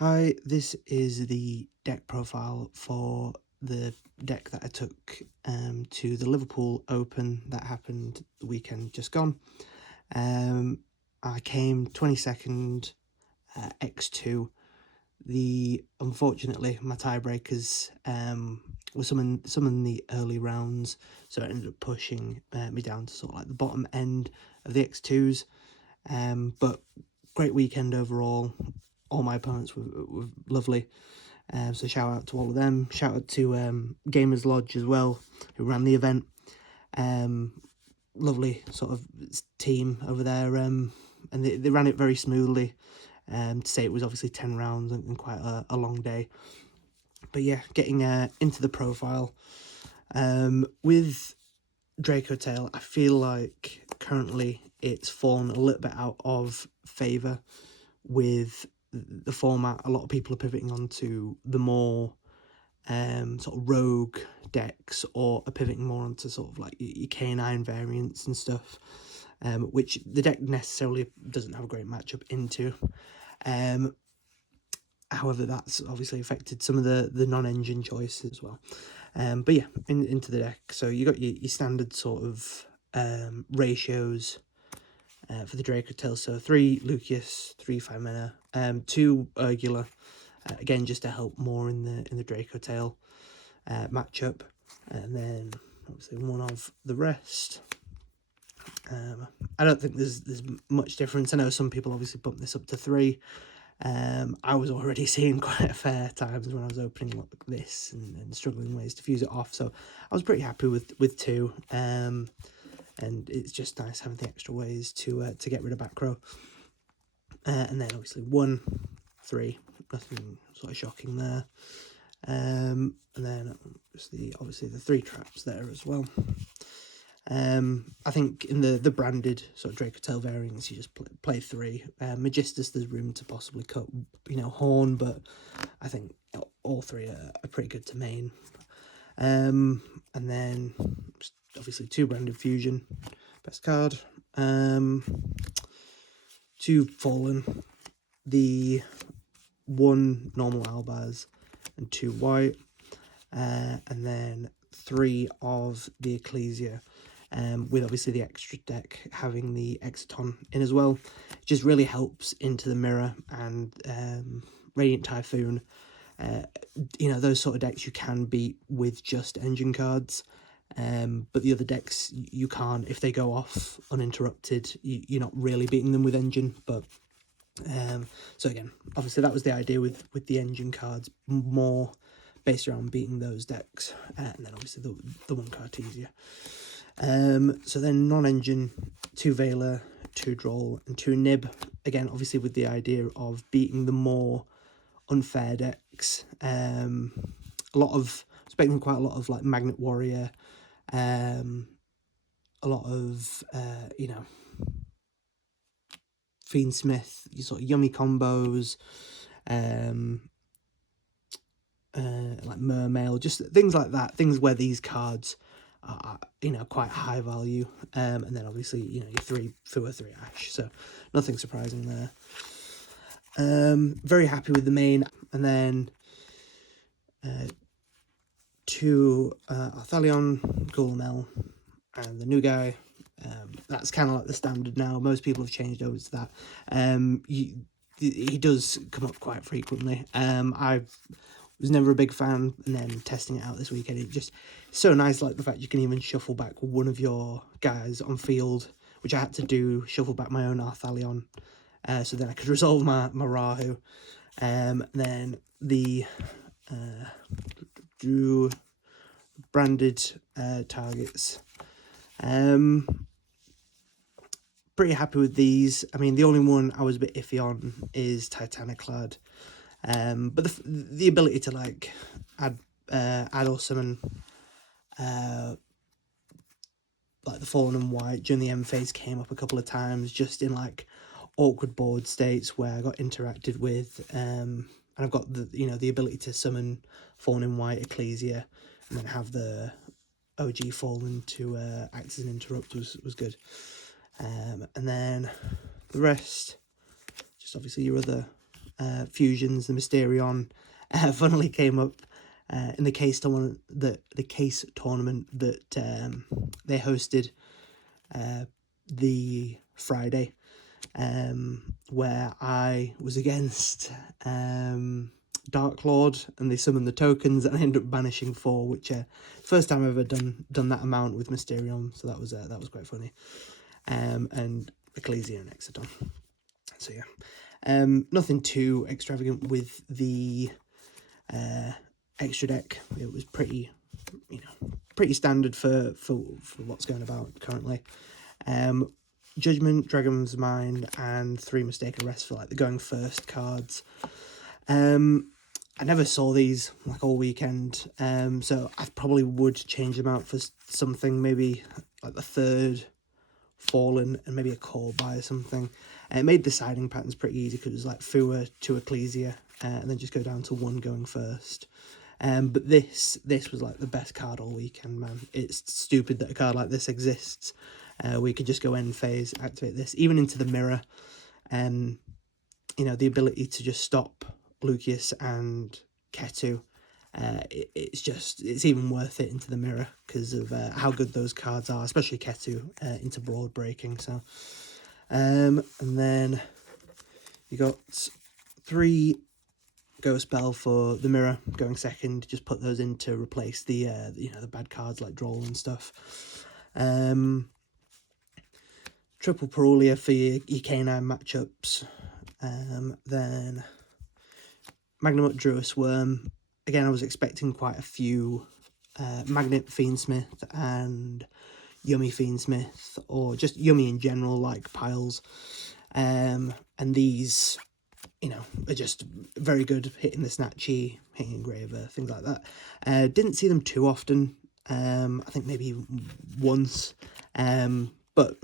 Hi, this is the deck profile for the deck that I took to the Liverpool Open that happened the weekend just gone. I came 22nd, x-2. Unfortunately, my tiebreakers were some in the early rounds, so it ended up pushing me down to sort of like the bottom end of the x-2s. But great weekend overall. All my opponents were lovely. So shout out to all of them. Shout out to Gamers Lodge as well, who ran the event. Lovely sort of team over there, and they ran it very smoothly. To say it was obviously 10 rounds and quite a long day. But yeah, getting into the profile. With Dracotail, I feel like currently it's fallen a little bit out of favour with the format. A lot of people are pivoting onto the more sort of rogue decks, or are pivoting more onto sort of like your K9 variants and stuff, which the deck necessarily doesn't have a great matchup into. However, that's obviously affected some of the non-engine choices as well. But yeah, into the deck. So you got your standard sort of ratios for the Dracotail. So 3 Lucius, 3 Femina, 2 Urgula, again just to help more in the Dracotail matchup, and then obviously one of the rest. I don't think there's much difference. I know some people obviously bump this up to 3. I was already seeing quite a fair times when I was opening this and struggling ways to fuse it off, so I was pretty happy with 2. And it's just nice having the extra ways to get rid of back row. And then obviously 1, 3, nothing sort of shocking there. And then obviously the 3 traps there as well. I think in the branded sort of Dracotail variants, you just play 3. Magistus, there's room to possibly cut, Horn, but I think all 3 are pretty good to main. And then obviously 2 branded fusion, best card. 2 fallen, the 1 normal Albaz and 2 white, and then 3 of the Ecclesia, with obviously the extra deck having the Exciton in as well. It just really helps into the mirror and Radiant Typhoon. Those sort of decks you can beat with just engine cards, but the other decks you can't. If they go off uninterrupted, you're not really beating them with engine. But so again, obviously that was the idea with the engine cards, more based around beating those decks, and then obviously the 1 Cartesia. So then non-engine, 2 Veiler, 2 Droll, and 2 Nib. Again, obviously with the idea of beating the more unfair decks. Expecting quite a lot of like Magnet Warrior, a lot of Fiendsmith, sort of yummy combos, like Mermail, just things like that, things where these cards are quite high value, and then obviously your 3 Fua, 3 Ash, so nothing surprising there. Very happy with the main, and then 2 Arthalion, Gulmel, and the new guy. That's kind of like the standard now. Most people have changed over to that. He does come up quite frequently. I was never a big fan, and then testing it out this weekend, it just so nice, like the fact you can even shuffle back one of your guys on field, which I had to do, shuffle back my own Arthalion, so then I could resolve my Rahu. Then the drew branded targets. Pretty happy with these. I mean, the only one I was a bit iffy on is Titaniclad, but the ability to like add or summon like the Fallen and White during the end phase came up a couple of times, just in like awkward board states where I got interacted with, and I've got the ability to summon Fallen in White Ecclesia and then have the OG Fallen to act as an interrupt was good. And then the rest, just obviously your other fusions, the Mysterion, funnily came up in the case tournament that they hosted the Friday, where I was against Dark Lord, and they summoned the tokens, and I ended up banishing 4, which first time I've ever done that amount with Mysterion, so that was quite funny. And Ecclesia and Exodon. So yeah, nothing too extravagant with the extra deck. It was pretty standard for what's going about currently. Judgment, Dragon's Mind, and 3 Mistaken Rest for like the going first cards. I never saw these like all weekend, so I probably would change them out for something maybe like the 3rd Fallen and maybe a Core Buy or something. It made the siding patterns pretty easy because it was like Fua to Ecclesia, and then just go down to 1 going first. But this was like the best card all weekend, man. It's stupid that a card like this exists. We could just go end phase, activate this, even into the mirror. The ability to just stop Lucius and Ketu. It's even worth it into the mirror because of how good those cards are, especially Ketu into Broad Breaking. So, and then you got 3 Go Spell for the mirror going second. Just put those in to replace the the bad cards like Droll and stuff. Triple Perulia for your K9 matchups. Then Magnamut Druis Worm. Again, I was expecting quite a few Magnet Fiendsmith and Yummy Fiendsmith, or just Yummy in general, like piles. And these, are just very good hitting the Snatchy, hitting Engraver, things like that. Didn't see them too often. I think maybe once. But,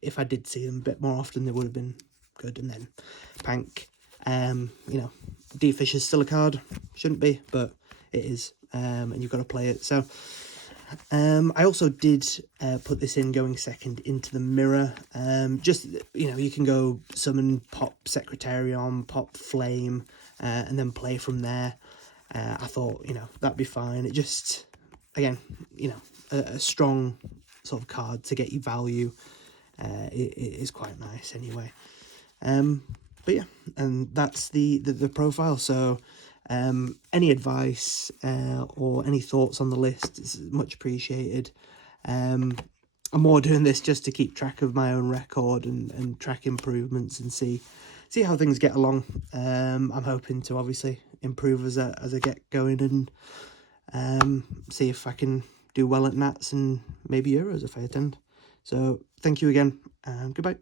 if I did see them a bit more often, they would have been good. And then Pank, D-Fish is still a card. Shouldn't be, but it is. And you've got to play it. So, I also did put this in going second into the mirror. Just, you can go summon, pop Secretarion, pop Flame, and then play from there. I thought, that'd be fine. It just, again, a strong sort of card to get you value. It is quite nice anyway. But yeah, and that's the profile. So any advice or any thoughts on the list is much appreciated. I'm more doing this just to keep track of my own record and track improvements and see how things get along. I'm hoping to obviously improve as I get going and see if I can do well at Nats and maybe Euros if I attend. So thank you again, and goodbye.